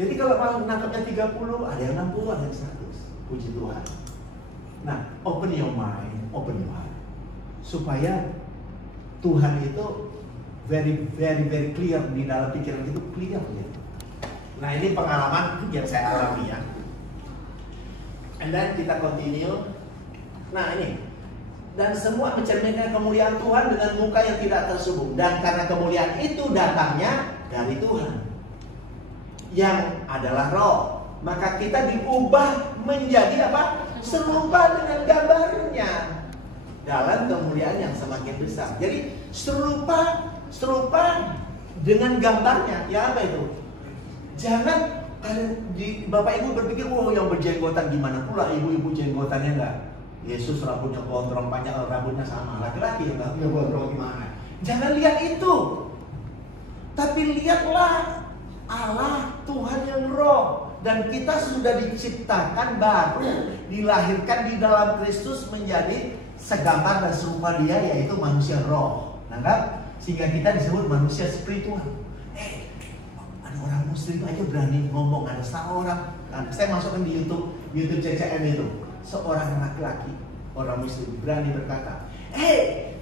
Jadi kalau mau nangkapnya 30, ada yang 60, ada yang 100. Puji Tuhan. Nah, open your mind, open your heart. Supaya Tuhan itu very clear di dalam pikiran itu, clear gitu. Nah, ini pengalaman yang saya alami ya. And then kita continue. Nah, ini. Dan semua mencerminkan kemuliaan Tuhan dengan muka yang tidak tersubung. Dan karena kemuliaan itu datangnya dari Tuhan, yang adalah roh, maka kita diubah menjadi apa? Serupa dengan gambarnya dalam kemuliaan yang semakin besar. Jadi serupa dengan gambarnya. Ya apa itu? Jangan Bapak Ibu berpikir, oh yang berjenggotan gimana pula, ibu-ibu jenggotannya enggak. Yesus rambutnya gondrong, panjang, rambutnya sama. Laki-laki yang rambutnya gondrong gimana? Jangan lihat itu. Tapi lihatlah Allah, Tuhan yang roh. Dan kita sudah diciptakan baru, dilahirkan di dalam Kristus menjadi segambar dan serupa Dia, yaitu manusia roh. Nah kan? Sehingga kita disebut manusia spiritual. Ada orang muslim aja berani ngomong, ada seorang, saya masukkan di YouTube CCM itu, seorang laki-laki, orang muslim berani berkata,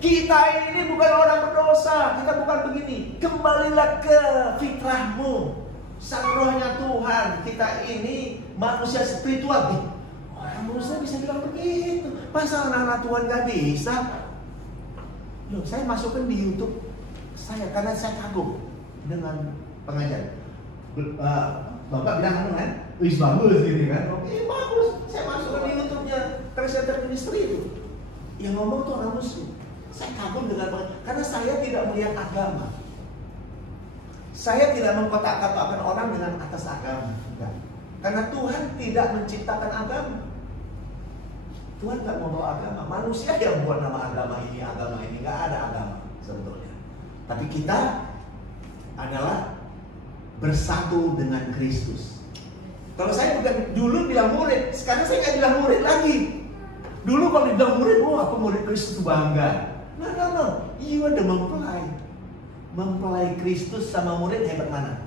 kita ini bukan orang berdosa, kita bukan begini. Kembalilah ke fitrahmu, sang rohnya Tuhan. Kita ini manusia spiritual. Orang muslim bisa bilang begitu, masa anak-anak Tuhan gak bisa? Loh, saya masukkan di YouTube saya karena saya kagum dengan pengajar. Bapak bilang kan, wis bagus gitu kan? Oke, bagus. Saya masukkan di YouTube-nya Presenter Ministry itu. Yang ngomong tuh orang muslim. Saya kagum dengan karena saya tidak melihat agama. Saya tidak mengkotak-kotakkan orang dengan atas agama. Enggak. Karena Tuhan tidak menciptakan agama. Tuhan nggak mau bawa agama. Manusia yang buat nama agama ini, nggak ada agama sebetulnya. Tapi kita adalah bersatu dengan Kristus. Kalau saya bukan dulu bilang murid, sekarang saya nggak bilang murid lagi. Dulu kalau dibilang murid, aku murid Kristus bangga. No. You are the mempelai. Mempelai Kristus sama murid hebat mana?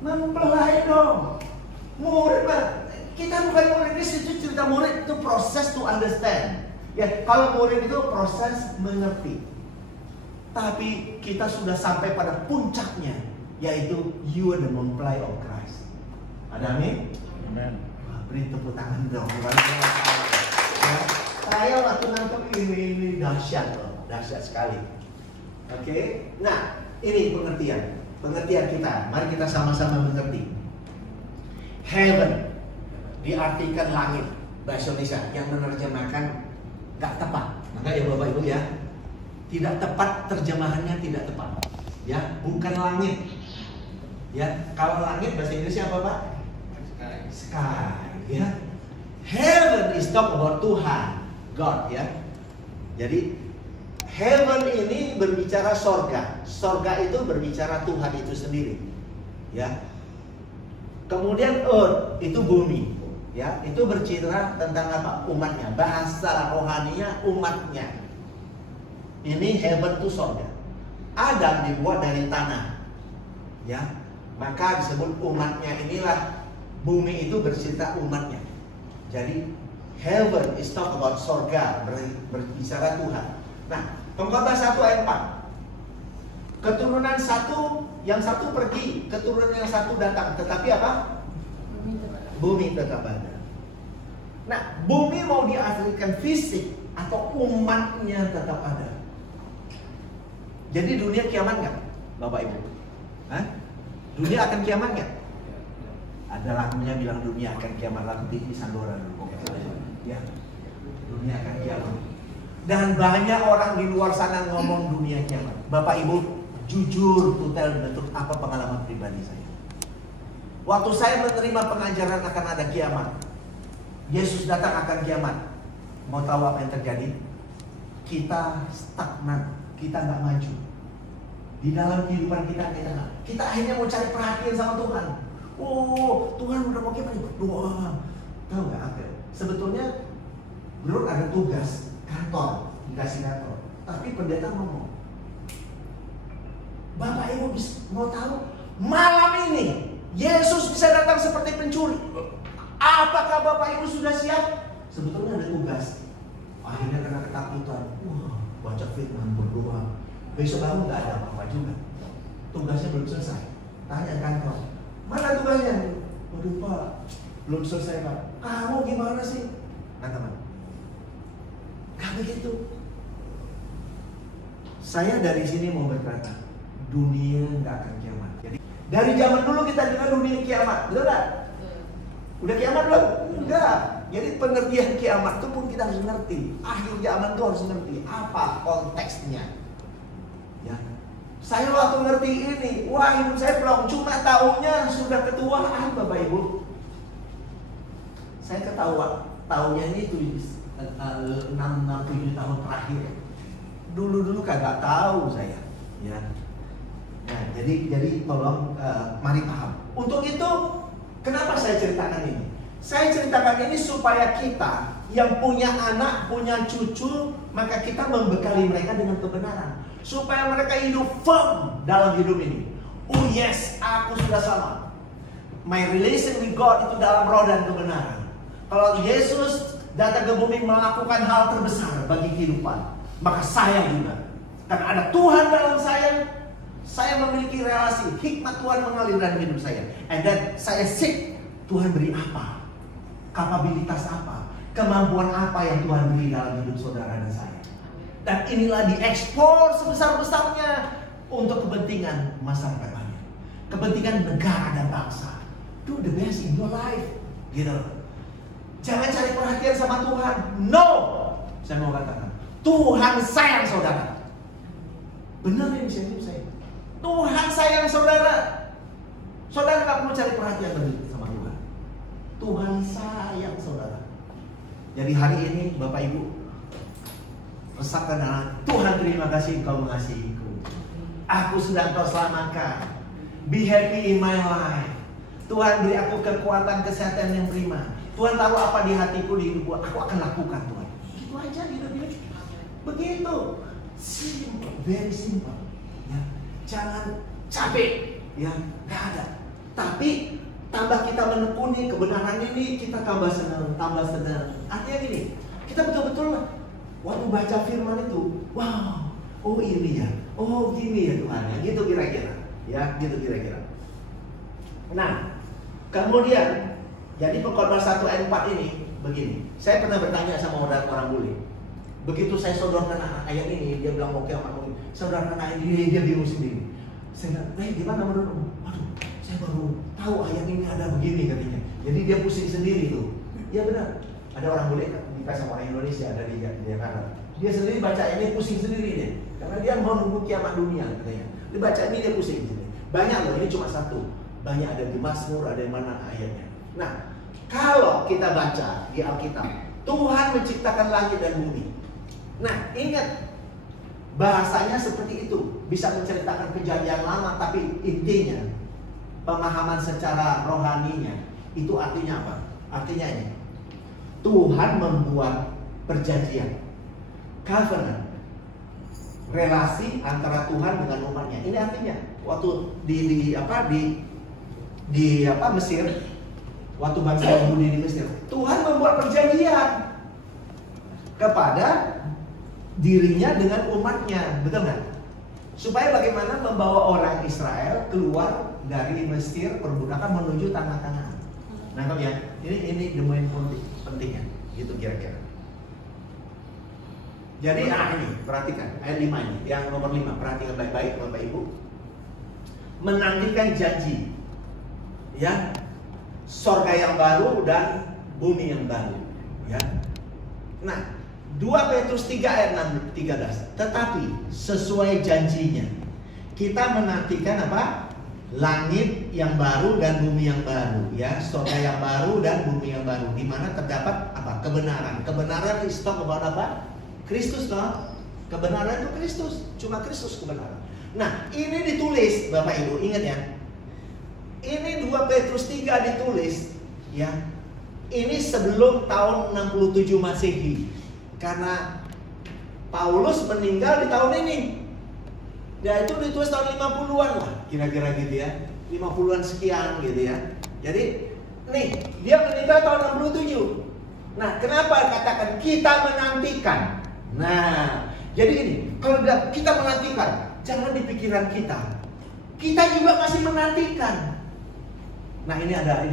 Mempelai dong. Murid mah. Kita bukan murid Kristus, itu cerita murid itu proses to understand. Ya, kalau murid itu proses mengerti. Tapi kita sudah sampai pada puncaknya, yaitu you are the mempelai of Christ. Ada amin? Amen. Beri tepuk tangan dong. Ya, saya waktu nangkep ini dahsyat loh, dahsyat sekali. Oke, nah ini pengertian kita. Mari kita sama-sama mengerti. Heaven diartikan langit, bahasa Indonesia yang menerjemahkan nggak tepat. Maka ya Bapak Ibu ya, tidak tepat terjemahannya, tidak tepat. Ya, bukan langit. Ya, kalau langit bahasa Inggrisnya apa Pak? Sky. Ya, heaven is talk about Tuhan, God ya. Jadi heaven ini berbicara sorga. Sorga itu berbicara Tuhan itu sendiri. Ya. Kemudian earth itu bumi. Ya, itu bercerita tentang apa? Umatnya. Bahasa rohaninya umatnya. Ini heaven itu sorga. Adam dibuat dari tanah. Ya. Maka disebut umatnya, inilah bumi itu bercerita umatnya. Jadi heaven is talk about sorga, berbicara Tuhan. Nah, Pengkhotbah 1 ayat 4. Keturunan satu, yang satu pergi, keturunan yang satu datang, tetapi apa? Bumi tetap ada. Nah, bumi mau diartikan fisik atau umatnya tetap ada. Jadi dunia kiamat nggak, Bapak Ibu? Hah? Dunia akan kiamat nggak? Ada lagunya bilang dunia akan kiamat, lagu TV Sandora dulu. Ya, dunia akan kiamat. Dan banyak orang di luar sana ngomong dunia kiamat. Bapak Ibu, jujur to tell the truth, apa pengalaman pribadi saya? Waktu saya menerima pengajaran akan ada kiamat, Yesus datang akan kiamat, mau tahu apa yang terjadi? Kita stagnan, kita nggak maju. Di dalam kehidupan kita akhirnya mau cari perhatian sama Tuhan. Oh, Tuhan udah mau kiamat, doa. Tahu nggak apa? Sebetulnya bro ada tugas kantor, dikasih kantor. Tapi pendeta ngomong, Bapak Ibu mau tahu malam ini Yesus bisa datang seperti pencuri. Apakah Bapak Ibu sudah siap? Sebetulnya ada tugas. Akhirnya karena ketakutan, baca firman, berdoa. Besok bangun nggak ada apa-apa juga. Tugasnya belum selesai. Tanya kantor, mana tugasnya? Waduh Pak, belum selesai Pak. Kamu gimana sih? Nah teman, gak begitu. Saya dari sini mau berkata, dunia nggak akan kiamat. Jadi dari zaman dulu kita dengar dunia kiamat, betul nggak? Udah kiamat belum? Enggak. Jadi pengertian kiamat itu pun kita harus ngerti. Akhir zaman itu harus ngerti apa konteksnya. Ya. Saya waktu ngerti ini, wah hidup saya belum, cuma tahunya sudah ketuaan Bapak Ibu. Saya ketawa, tahunya ini 6-7 tahun terakhir. Dulu kagak tahu saya, ya. Nah, jadi tolong mari paham. Untuk itu, kenapa saya ceritakan ini? Saya ceritakan ini supaya kita yang punya anak, punya cucu, maka kita membekali mereka dengan kebenaran, supaya mereka hidup firm dalam hidup ini. Oh yes, aku sudah selamat. My relation with God itu dalam roh dan kebenaran. Kalau Yesus datang ke bumi melakukan hal terbesar bagi kehidupan, maka saya juga. Karena ada Tuhan dalam saya memiliki relasi, hikmat Tuhan mengalir dalam hidup saya. And then saya seek, Tuhan beri apa? Kapabilitas apa? Kemampuan apa yang Tuhan beri dalam hidup saudara dan saya? Dan inilah diekspor sebesar-besarnya untuk kepentingan masyarakat banyak, kepentingan negara dan bangsa. Do the best in your life, gitu. Jangan cari perhatian sama Tuhan. No, saya mau katakan, Tuhan sayang saudara. Benar ini saya. Tuhan sayang saudara. Saudara nggak perlu cari perhatian sama Tuhan. Tuhan sayang saudara. Jadi hari ini Bapak Ibu, resapkan dalam Tuhan, terima kasih Engkau mengasihiku. Aku sudah Engkau selamatkan. Be happy in my life. Tuhan beri aku kekuatan, kesehatan yang prima. Tuhan tahu apa di hatiku, di hidupku, aku akan lakukan Tuhan. Itu aja hidup ini. Begitu. Simple, very simple. Ya. Jangan capek. Ya, nggak ada. Tapi tambah kita menekuni kebenaran ini, kita tambah senang. Artinya gini, kita betul-betul waktu baca firman itu, wow, oh ini ya, oh gini ya Tuhan, ya gitu kira-kira, ya gitu kira-kira. Nah, kemudian jadi Pengkhotbah 1 ayat 4 ini begini. Saya pernah bertanya sama orang bule. Begitu saya sodorkan ayat ini, dia bilang oke sama aku. Sodorkan ayat ini, dia bingung sendiri. Saya bilang, gimana menurutmu? Waduh, saya baru tahu ayat ini ada begini katanya. Jadi dia pusing sendiri tuh. Ya benar. Ada orang bule nikah sama orang Indonesia dari Jakarta. Dia sendiri baca ini pusing sendiri dia. Karena dia mau nunggu kiamat dunia katanya. Dia baca ini dia pusing sendiri. Banyak loh, ini cuma satu. Banyak ada di Mazmur, ada di mana ayatnya. Nah, kalau kita baca di Alkitab, Tuhan menciptakan langit dan bumi. Nah, ingat, bahasanya seperti itu. Bisa menceritakan kejadian lama, tapi intinya, pemahaman secara rohaninya, itu artinya apa? Artinya ini, Tuhan membuat perjanjian, covenant, relasi antara Tuhan dengan umatnya. Ini artinya, waktu di Mesir, waktu bangsa Yahudi di Mesir, Tuhan membuat perjanjian kepada dirinya dengan umatnya, betul nggak? Supaya bagaimana membawa orang Israel keluar dari Mesir perbudakan menuju tanah Kanaan. Nangkap ya? Ini domain pentingnya, gitu kira-kira. Jadi ini perhatikan ayat 5 ini, yang nomor 5, perhatikan baik-baik Bapak Ibu. Menantikan janji, ya, sorga yang baru dan bumi yang baru, ya. Nah, 2 Petrus 3 ayat 13. Tetapi sesuai janjinya, kita menantikan apa? Langit yang baru dan bumi yang baru, ya, sorga yang baru dan bumi yang baru, di mana terdapat apa? Kebenaran. Kebenaran itu talk about apa? Kristus, toh. Kebenaran itu Kristus, cuma Kristus kebenaran. Nah, ini ditulis Bapak Ibu, ingat ya. Ini 2 Petrus 3 ditulis, ya. Ini sebelum tahun 67 Masehi. Karena Paulus meninggal di tahun ini. Ya itu ditulis tahun 50-an lah, kira-kira gitu ya. 50-an sekian gitu ya. Jadi nih, dia meninggal tahun 67. Nah, kenapa katakan kita menantikan? Nah, jadi gini, kalau kita menantikan, jangan di pikiran kita. Kita juga masih menantikan. Nah, ini ada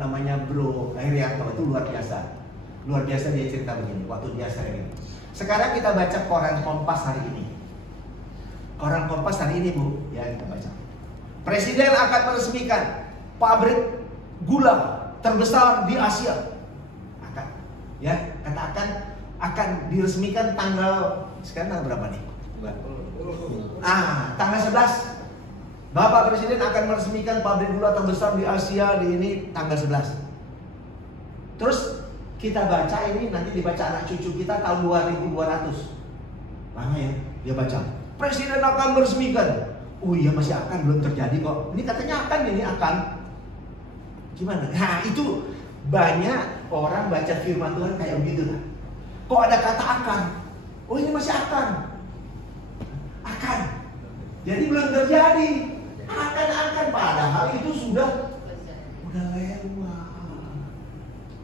namanya Bro Herianto, itu luar biasa. Luar biasa dia cerita begini, waktu dia sharing. Sekarang kita baca koran Kompas hari ini. Koran Kompas hari ini, Bu, ya kita baca. Presiden akan meresmikan pabrik gula terbesar di Asia. Ya, akan diresmikan tanggal sekarang tanggal berapa nih? Tanggal 11. Bapak Presiden akan meresmikan pabrik gula terbesar di Asia di ini tanggal 11. Terus kita baca ini, nanti dibaca anak cucu kita tahun 2200. Lama ya, dia baca. Presiden akan meresmikan. Oh iya, masih akan, belum terjadi kok. Ini katanya akan, ini akan. Gimana? Nah, itu banyak orang baca firman Tuhan kayak begitu lah. Kok ada kata akan? Oh ini masih akan. Akan. Jadi belum terjadi. Akan. Padahal itu sudah lewat.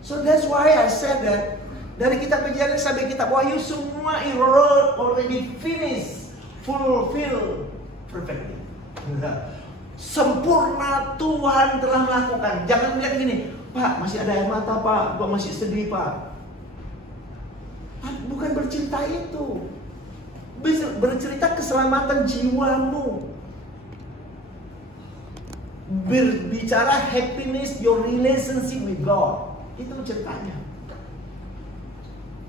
So that's why I said that dari kitab Kejadian sampai kitab Wahyu semua already finished, fulfill perfectly. Sempurna Tuhan telah melakukan. Jangan bilang gini, Pak masih ada air mata Pak, Pak masih sedih Pak. Bukan bercerita itu. Bercerita keselamatan jiwamu. Berbicara happiness, your relationship with God. Itu ceritanya.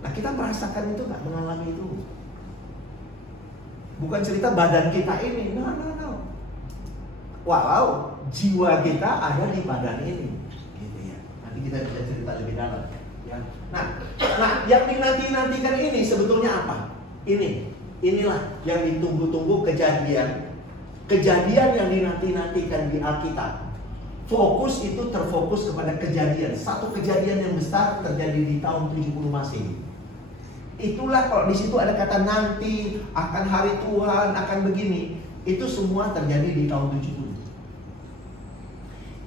Nah kita merasakan itu nggak, mengalami itu. Bukan cerita badan kita ini, no. Walau jiwa kita ada di badan ini, gitu ya. Nanti kita bisa cerita lebih dalam. Ya. Nah yang dinanti-nantikan ini sebetulnya apa? Inilah yang ditunggu-tunggu kejadian yang dinanti-nantikan di Alkitab. Fokus itu terfokus kepada kejadian. Satu kejadian yang besar terjadi di tahun 70 Masehi. Itulah kalau di situ ada kata nanti, akan hari Tuhan, akan begini. Itu semua terjadi di tahun 70.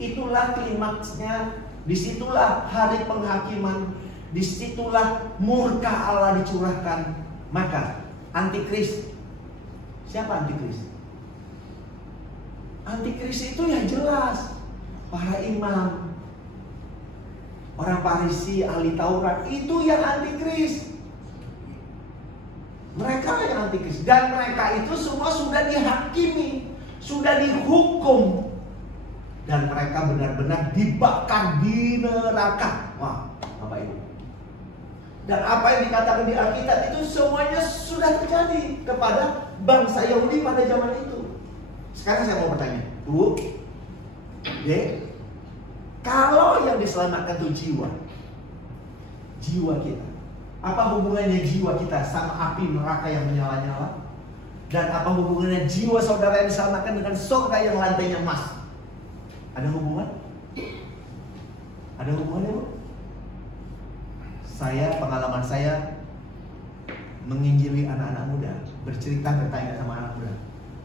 Itulah klimaksnya. Disitulah hari penghakiman. Disitulah murka Allah dicurahkan. Maka antikris. Siapa antikris? Antikris itu ya jelas. Para imam, orang Farisi, ahli Taurat, itu yang antikris. Mereka yang antikris. Dan mereka itu semua sudah dihakimi, sudah dihukum. Dan mereka benar-benar dibakar di neraka. Wah, Bapak Ibu. Dan apa yang dikatakan di Alkitab itu semuanya sudah terjadi kepada bangsa Yahudi pada zaman itu. Sekarang saya mau bertanya, Bu, kalau yang diselamatkan itu jiwa kita. Apa hubungannya jiwa kita sama api neraka yang menyala-nyala? Dan apa hubungannya jiwa saudara yang diselamatkan dengan surga yang lantainya emas? Ada hubungan? Ada hubungannya, Bu? Pengalaman saya menginjili anak-anak muda, bertanya sama anak muda.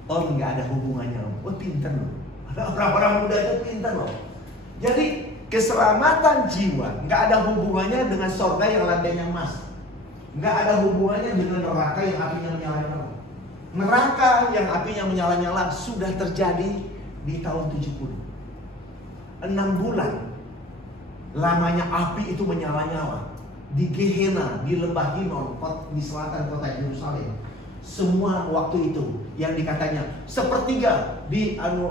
Oh, nggak ada hubungannya loh. Oh, pintar loh. Orang-orang muda itu pintar loh. Jadi keselamatan jiwa nggak ada hubungannya dengan surga yang lantainya emas. Nggak ada hubungannya dengan neraka yang apinya menyala-nyala. Neraka yang apinya menyala-nyala sudah terjadi di tahun 70. 6 bulan lamanya api itu menyala-nyala di Gehenna, di lembah Hinon, di selatan kota Yerusalem. Semua waktu itu yang dikatanya sepertiga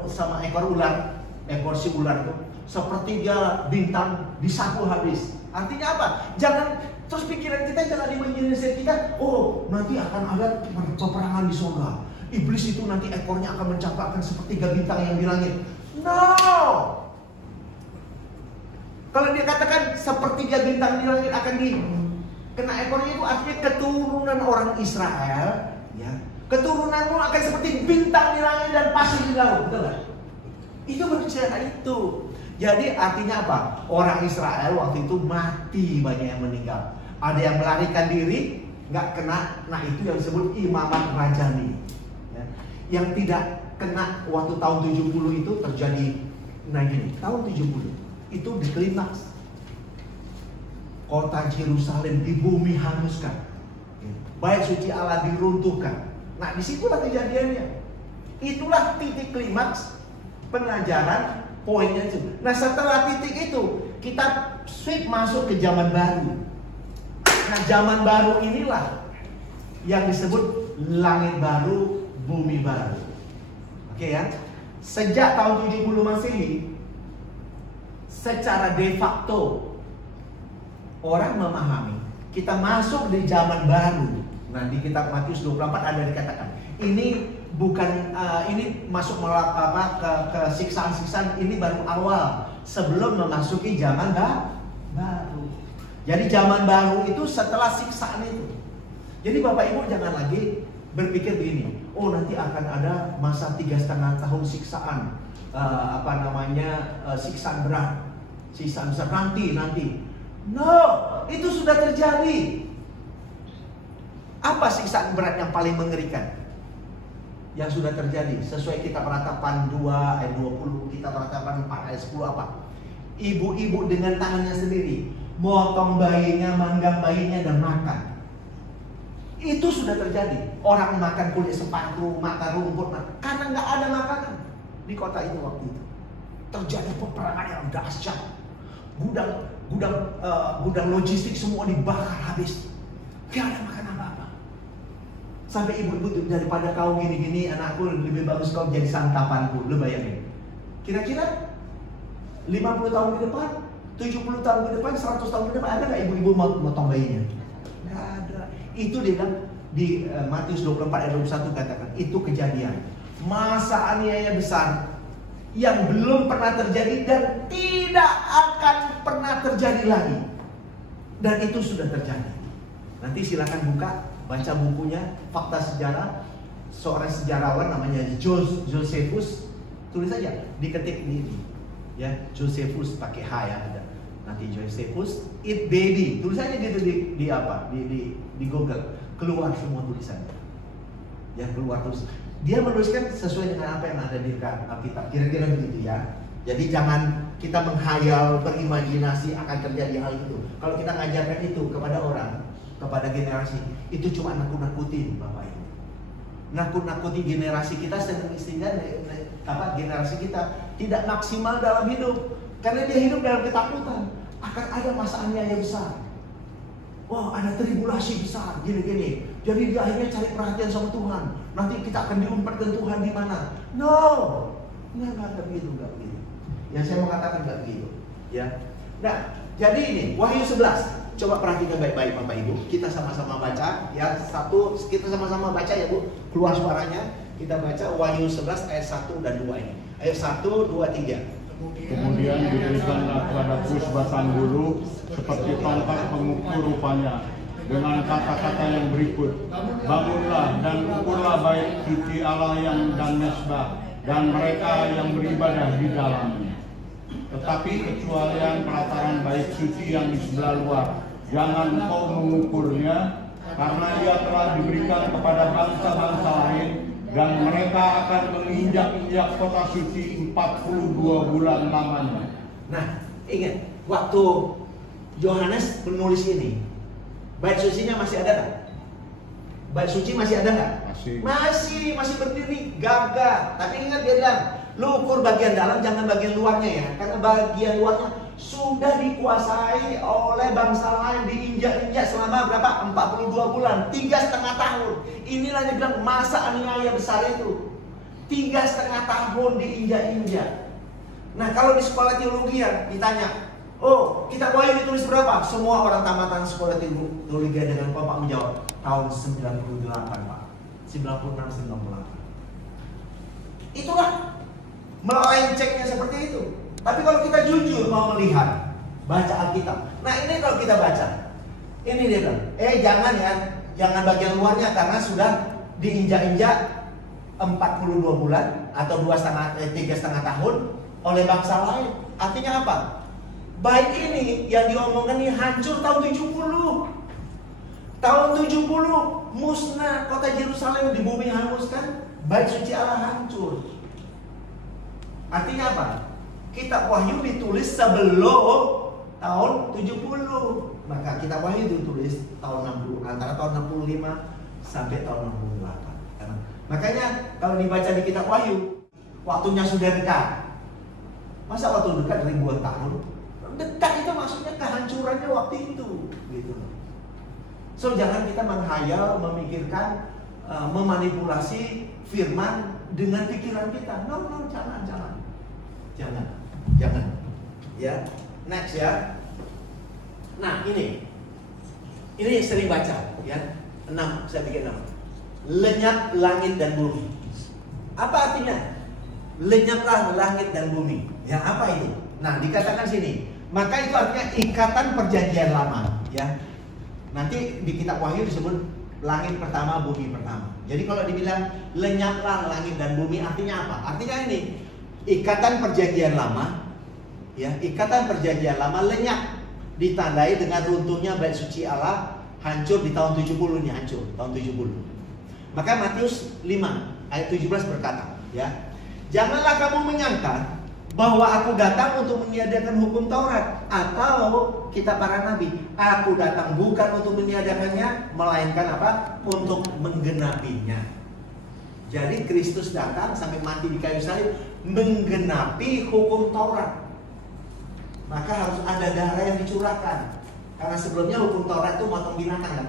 sama ekor si ular itu, sepertiga bintang disapu habis. Artinya apa? Jangan terus pikiran kita jangan dimenyelisih kita. Oh, nanti akan ada peperangan di surga. Iblis itu nanti ekornya akan mencapai sepertiga bintang yang di langit. No. Kalau dia katakan sepertiga bintang di langit akan kena ekornya, itu artinya keturunan orang Israel. Ya, keturunanmu akan seperti bintang di langit dan pasir di laut, betul gak? Itu berbicara itu. Jadi artinya apa? Orang Israel waktu itu mati, banyak yang meninggal. Ada yang melarikan diri, nggak kena. Nah itu yang disebut imamat rajani. Ya. Yang tidak kena waktu tahun 70 itu terjadi, nah gini, tahun 70 itu di klimaks. Kota Yerusalem di bumi hanguskan, bait suci Allah diruntuhkan. Nah disitulah kejadiannya. Itulah titik klimaks pengajaran, poinnya itu. Nah setelah titik itu kita switch masuk ke zaman baru. Nah zaman baru inilah yang disebut langit baru, bumi baru. Oke ya. Sejak tahun 70 Masehi, secara de facto orang memahami kita masuk di zaman baru. Nah di kitab Matius 24 ada dikatakan ini bukan ini masuk ke siksaan-siksaan, ini baru awal sebelum memasuki zaman baru. Jadi zaman baru itu setelah siksaan itu. Jadi Bapak Ibu jangan lagi berpikir begini, oh nanti akan ada masa 3,5 tahun siksaan, siksaan berat, siksaan besar nanti. No, itu sudah terjadi. Apa siksaan berat yang paling mengerikan? Yang sudah terjadi sesuai kitab Ratapan 2 ayat 20, kitab Ratapan 4 ayat 10 apa? Ibu-ibu dengan tangannya sendiri motong bayinya, manggang bayinya dan makan. Itu sudah terjadi. Orang makan kulit sepatu, makan rumput, karena nggak ada makanan di kota itu waktu itu. Terjadi peperangan yang dahsyat. Gudang logistik semua dibakar habis. Gak ada makan apa-apa. Sampai ibu-ibu tuh, daripada kau gini-gini anakku, lebih bagus kau jadi santapanku. Lu bayangin. Kira-kira 50 tahun ke depan, 70 tahun ke depan, 100 tahun ke depan, ada gak ibu-ibu motong bayinya? Gak ada. Itu dia kan di Matius 24 ayat 21 katakan, itu kejadian. Masa aniaya besar yang belum pernah terjadi dan tidak akan pernah terjadi lagi. Dan itu sudah terjadi. Nanti silakan buka, baca bukunya Fakta Sejarah. Seorang sejarawan namanya Josephus. Tulis saja, diketik di ini. Ya, Josephus pakai H ya ada. Nanti Josephus eat baby. Tulis saja gitu di Google. Keluar semua tulisannya. Ya, keluar terus. Dia menuliskan sesuai dengan apa yang ada di Alkitab. Kira-kira begitu ya. Jadi jangan kita menghayal, berimajinasi akan terjadi hal itu. Kalau kita ngajarkan itu kepada orang, kepada generasi, itu cuma nakut-nakutin Bapak Ibu. Nakut-nakuti generasi kita sehingga generasi kita tidak maksimal dalam hidup. Karena dia hidup dalam ketakutan. Akan ada masa aniaya besar. Wah, ada tribulasi besar, gini-gini. Jadi dia akhirnya cari perhatian sama Tuhan. Nanti kita akan diumpatkan Tuhan di mana? No, nggak ada begitu, nggak begitu. Yang saya mau katakan nggak begitu. Ya. Nah, jadi ini Wahyu 11. Coba perhatikan baik-baik Bapak Ibu. Kita sama-sama baca. Ya, kita sama-sama baca ya Bu. Keluar suaranya. Kita baca Wahyu 11 ayat 1 dan 2 ini. Ayat 1, 2, 3. Kemudian diberikanlah kepadaku sebatang bulu seperti tongkat pengukur rupanya, dengan kata-kata yang berikut: bangunlah dan ukurlah bait suci Allah yang dan mesbah dan mereka yang beribadah di dalamnya. Tetapi kecualian pelataran bait suci yang di sebelah luar, jangan engkau mengukurnya, karena ia telah diberikan kepada bangsa-bangsa lain, dan mereka akan menginjak-injak kota suci 42 bulan lamanya. Nah, ingat waktu Yohanes menulis ini, bait sucinya masih ada nggak? Bait suci masih ada nggak? Masih berdiri gagah. Tapi ingat dia bilang, lu ukur bagian dalam, jangan bagian luarnya ya, karena bagian luarnya sudah dikuasai oleh bangsa lain, diinjak-injak selama berapa? 42 bulan, 3,5 tahun. Inilah dia bilang masa aniaya besar itu. 3,5 tahun diinjak-injak. Nah, kalau di sekolah teologi ya ditanya, oh, kitab Wahyu ditulis berapa? Semua orang tamatan sekolah teologi dengan kompak menjawab, tahun 98 Pak, 96-98. Itulah melencengnya seperti itu. Tapi kalau kita jujur mau melihat, baca Alkitab. Nah ini kalau kita baca, ini dia bilang, jangan ya, jangan bagian luarnya karena sudah diinjak-injak 42 bulan atau 3,5 tahun oleh bangsa lain. Artinya apa? Bait ini yang diomongkan ini hancur tahun 70. Tahun 70 musnah kota Yerusalem di bumi hanguskan. bait suci Allah hancur. Artinya apa? Kitab Wahyu ditulis sebelum tahun 70. Maka kitab Wahyu ditulis tahun 60, antara tahun 65 sampai tahun 68. Makanya kalau dibaca di kitab Wahyu, waktunya sudah dekat. Masa waktu dekat ribuan tahun? Dekat itu maksudnya kehancurannya waktu itu, gitu. So jangan kita menghayal, memikirkan, memanipulasi firman dengan pikiran kita. No, jangan. Ya, next ya. Nah ini yang sering baca, ya. 6, saya bikin 6. Lenyap langit dan bumi. Apa artinya? Lenyaplah langit dan bumi. Ya, apa itu? Nah, dikatakan sini. Maka itu artinya ikatan perjanjian lama, ya. Nanti di kitab Wahyu disebut langit pertama, bumi pertama. Jadi kalau dibilang lenyaplah langit dan bumi, artinya apa? Artinya ini, ikatan perjanjian lama, ya, ikatan perjanjian lama lenyap, ditandai dengan runtuhnya bait suci Allah, hancur di tahun 70 ini, hancur tahun 70. Maka Matius 5 ayat 17 berkata, ya, janganlah kamu menyangka bahwa aku datang untuk meniadakan hukum Taurat atau kitab para nabi. Aku datang bukan untuk meniadakannya, melainkan apa? Untuk menggenapinya. Jadi Kristus datang sampai mati di kayu salib menggenapi hukum Taurat. Maka harus ada darah yang dicurahkan. Karena sebelumnya hukum Taurat itu motong binatang kan?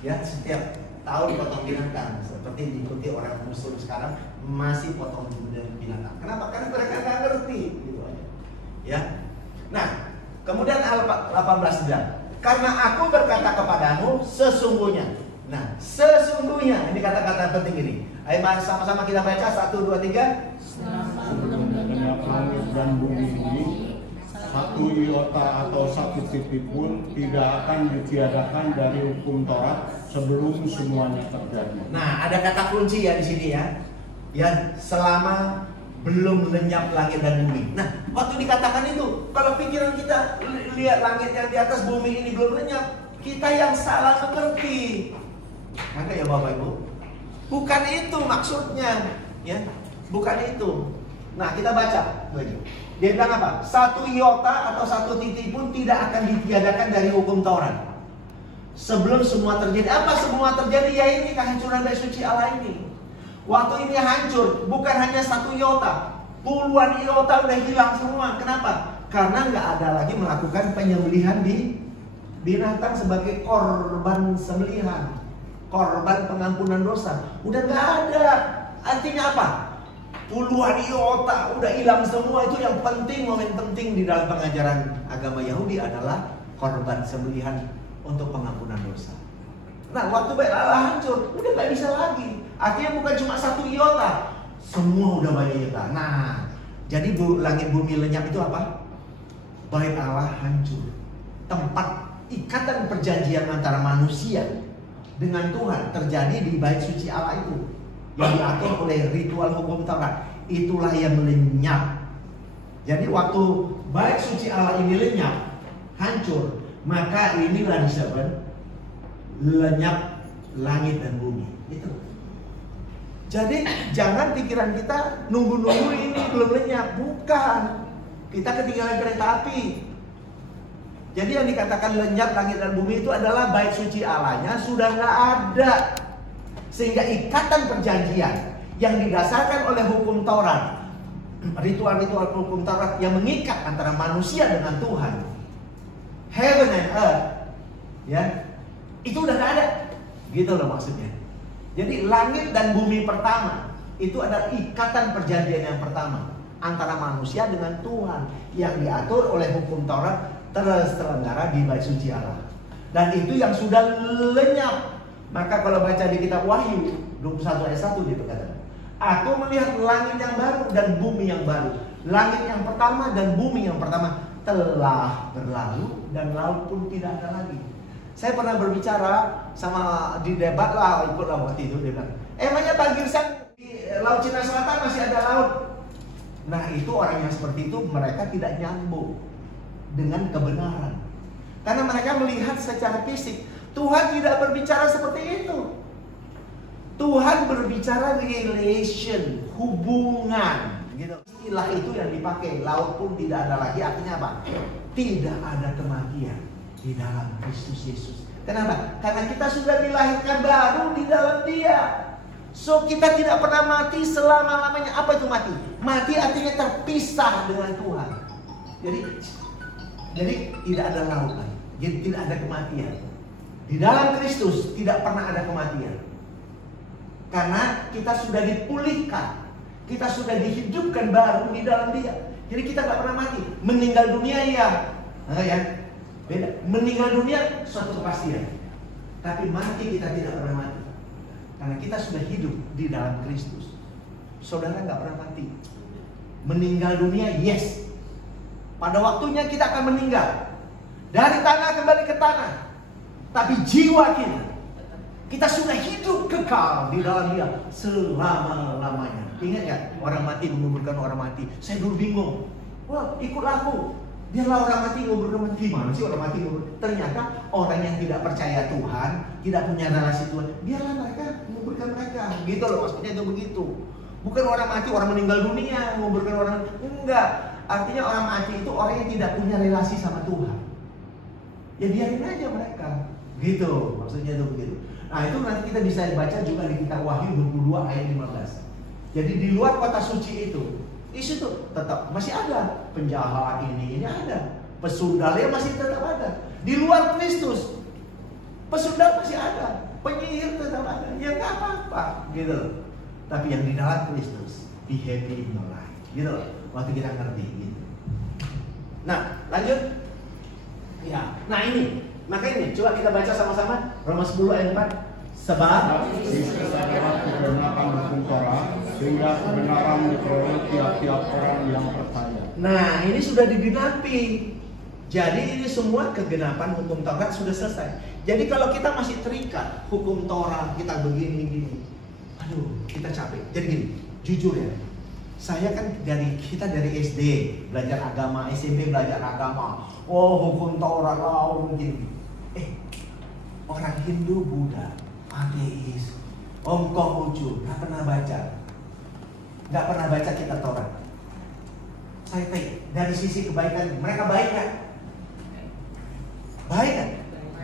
Ya, setiap tahun potong binatang. Seperti diikuti orang Muslim sekarang masih potong binatang. Kenapa? Karena mereka nggak ngerti, gitu aja. Ya. Nah, kemudian ayat 18 bilang, karena aku berkata kepadamu sesungguhnya. Nah, sesungguhnya ini kata-kata penting ini. Ayo sama-sama kita baca 1, 2, 3. Lenyap langit dan bumi ini, satu iota atau satu titik pun tidak akan ditiadakan dari hukum Taurat sebelum semuanya terjadi. Nah, ada kata kunci ya di sini ya. Ya, selama belum lenyap langit dan bumi. Nah, waktu dikatakan itu, kalau pikiran kita lihat langit yang di atas bumi ini belum lenyap, kita yang salah mengerti. Maka ya Bapak Ibu, bukan itu maksudnya, ya, bukan itu. Nah, kita baca lagi. Dia bilang apa? Satu iota atau satu titik pun tidak akan ditiadakan dari hukum Taurat sebelum semua terjadi. Apa semua terjadi? Ya ini kehancuran bait suci Allah ini. Waktu ini hancur, bukan hanya satu iota, puluhan iota udah hilang semua. Kenapa? Karena nggak ada lagi melakukan penyembelihan di binatang sebagai korban sembelihan, korban pengampunan dosa. Udah nggak ada. Artinya apa? Puluhan iota udah hilang semua. Itu yang penting, momen penting di dalam pengajaran agama Yahudi adalah korban sembelihan untuk pengampunan dosa. Nah, waktu bait Allah hancur, udah nggak bisa lagi. Artinya bukan cuma satu iota, semua udah banyak iota. Nah, jadi langit bumi lenyap itu apa? Bait Allah hancur. Tempat ikatan perjanjian antara manusia dengan Tuhan terjadi di bait suci Allah itu, yang diatur oleh ritual hukum Taurat. Itulah yang lenyap. Jadi waktu bait suci Allah ini lenyap, hancur, maka inilah disebut lenyap langit dan bumi. Itu. Jadi jangan pikiran kita nunggu-nunggu ini belum lenyap. Bukan. Kita ketinggalan kereta api. Jadi yang dikatakan lenyap langit dan bumi itu adalah bait suci Allahnya sudah nggak ada. Sehingga ikatan perjanjian yang didasarkan oleh hukum Taurat, ritual-ritual hukum Taurat yang mengikat antara manusia dengan Tuhan, heaven and earth, ya, itu udah nggak ada. Gitu loh maksudnya. Jadi langit dan bumi pertama itu adalah ikatan perjanjian yang pertama antara manusia dengan Tuhan yang diatur oleh hukum Taurat terselenggara di bait suci Allah. Dan itu yang sudah lenyap. Maka kalau baca di kitab Wahyu 21 ayat 1 dia berkata, aku melihat langit yang baru dan bumi yang baru. Langit yang pertama dan bumi yang pertama telah berlalu dan laut pun tidak ada lagi. Saya pernah berbicara sama di debat lah, ikutlah waktu itu, dia bilang, emangnya Pak Girsan di Laut Cina Selatan masih ada laut? Nah itu orang yang seperti itu mereka tidak nyambung dengan kebenaran. Karena mereka melihat secara fisik. Tuhan tidak berbicara seperti itu. Tuhan berbicara relation, hubungan, gitu. Istilah itu yang dipakai, laut pun tidak ada lagi, artinya apa? Tidak ada kematian di dalam Kristus Yesus. Kenapa? Karena kita sudah dilahirkan baru di dalam Dia. So kita tidak pernah mati selama-lamanya. Apa itu mati? Mati artinya terpisah dengan Tuhan. Jadi tidak ada laut lagi. Jadi tidak ada kematian. Di dalam Kristus tidak pernah ada kematian. Karena kita sudah dipulihkan, kita sudah dihidupkan baru di dalam Dia. Jadi kita nggak pernah mati. Meninggal dunia ya, beda. Meninggal dunia suatu kepastian. Tapi mati kita tidak pernah mati. Karena kita sudah hidup di dalam Kristus. Saudara nggak pernah mati. Meninggal dunia, yes. Pada waktunya kita akan meninggal. Dari tanah kembali ke tanah. Tapi jiwa kita sudah hidup kekal di dalam Dia selama-lamanya. Ingat ya, orang mati menguburkan orang mati. Saya dulu bingung. Wah, ikutlah aku. Biarlah orang mati menguburkan mati. Gimana sih orang mati menguburkan? Ternyata orang yang tidak percaya Tuhan, tidak punya relasi Tuhan, biarlah mereka menguburkan mereka. Gitu loh, maksudnya itu begitu. Bukan orang mati, orang meninggal dunia menguburkan orang. Enggak. Artinya orang mati itu orang yang tidak punya relasi sama Tuhan. Ya biarin aja mereka. Gitu, maksudnya itu begitu. Nah itu nanti kita bisa baca juga di kitab Wahyu 22 ayat 15. Jadi di luar kota suci itu, di situ tetap masih ada penjahat ini ada, pesundalnya masih tetap ada. Di luar Kristus, pesundal masih ada, penyihir tetap ada. Ya nggak apa-apa, gitu. Tapi yang di dalam Kristus, be happy in your life, gitu. Waktu kita ngerti, gitu. Nah lanjut, ya. Nah ini. Maka ini, coba kita baca sama-sama Roma 10 ayat 4. Sebab Kristus adalah kebenaran hukum Torah, sehingga kebenaran diperoleh tiap-tiap orang yang percaya. Nah, ini sudah digenapi. Jadi ini semua kegenapan hukum Taurat sudah selesai. Jadi kalau kita masih terikat hukum Torah, kita begini-gini, aduh, kita capek. Jadi gini, jujur ya, saya kan kita dari SD belajar agama, SMP belajar agama. Oh, hukum Taurat lah, begini. Orang Hindu, Buddha, ateis, Om Konghucu, nggak pernah baca kitab Taurat. Saya tanya, dari sisi kebaikan, mereka baik kan? Baik kan?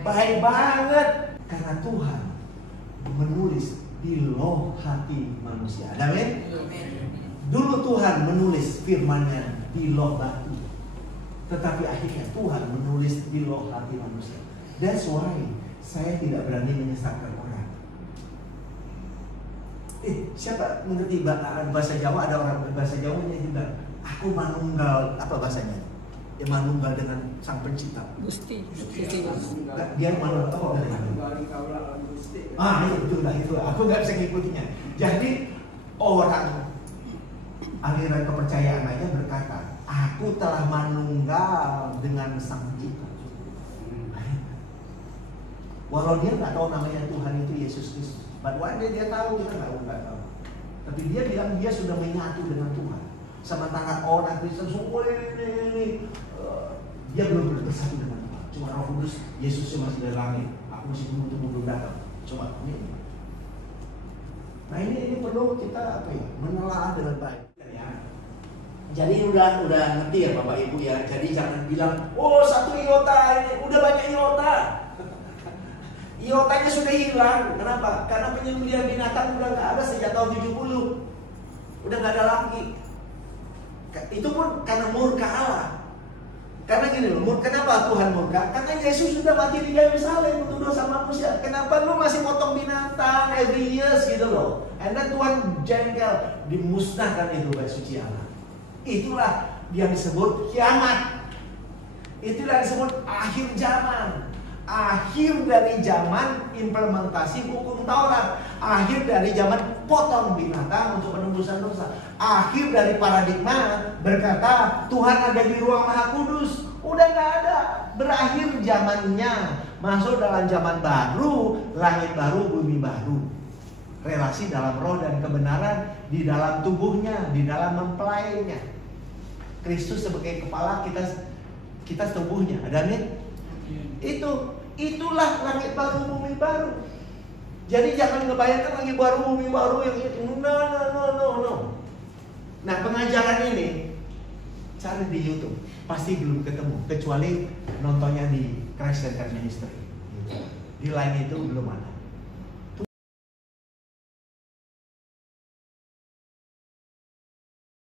Baik banget. Karena Tuhan menulis di loh hati manusia. Amin? Dulu Tuhan menulis firman-Nya di loh batu. Tetapi akhirnya Tuhan menulis di loh hati manusia. That's why saya tidak berani menyesatkan orang. Siapa mengerti bahasa Jawa? Ada orang bahasa Jawanya juga. Aku manunggal, apa bahasanya? Ya manunggal dengan Sang Pencipta. Gusti. Dia manunggal apa? Itu lah itu. Aku nggak bisa ngikutinya. Jadi orang aliran kepercayaan aja berkata, aku telah manunggal dengan Sang Pencipta. Walau dia nggak tahu namanya Tuhan itu Yesus Kristus, but one day dia tahu, kita nggak tahu. Tapi dia bilang dia sudah menyatu dengan Tuhan. Sementara orang Kristen semua ini dia belum bersatu dengan Tuhan. Cuma Roh Kudus, Yesus masih di langit. Aku masih tunggu belum datang. Cuma ini. Nah ini perlu kita menelaah dengan baik. Jadi udah ngerti ya Bapak Ibu ya. Jadi jangan bilang, oh satu iota ini udah banyak iota. Iotanya sudah hilang. Kenapa? Karena penyembelihan binatang udah nggak ada sejak tahun 70. Udah nggak ada lagi. Itu pun karena murka Allah. Karena gini loh, kenapa Tuhan murka? Karena Yesus sudah mati di kayu salib untuk dosa manusia. Kenapa lu masih potong binatang every years gitu loh? And then Tuhan jengkel, dimusnahkan itu bait suci Allah. Itulah yang disebut kiamat. Itulah yang disebut akhir zaman. Akhir dari zaman implementasi hukum Taurat. Akhir dari zaman potong binatang untuk penembusan dosa. Akhir dari paradigma berkata Tuhan ada di ruang Maha Kudus. Udah gak ada. Berakhir zamannya. Masuk dalam zaman baru. Langit baru, bumi baru. Relasi dalam roh dan kebenaran di dalam tubuhnya, di dalam mempelainya. Kristus sebagai kepala, kita tubuhnya. Ada amin? Itulah langit baru, bumi baru. Jadi jangan ngebayangkan lagi bumi baru yang itu. No. Nah, pengajaran ini cari di YouTube, pasti belum ketemu, kecuali nontonnya di Christ Center Ministry. Di lain itu belum ada.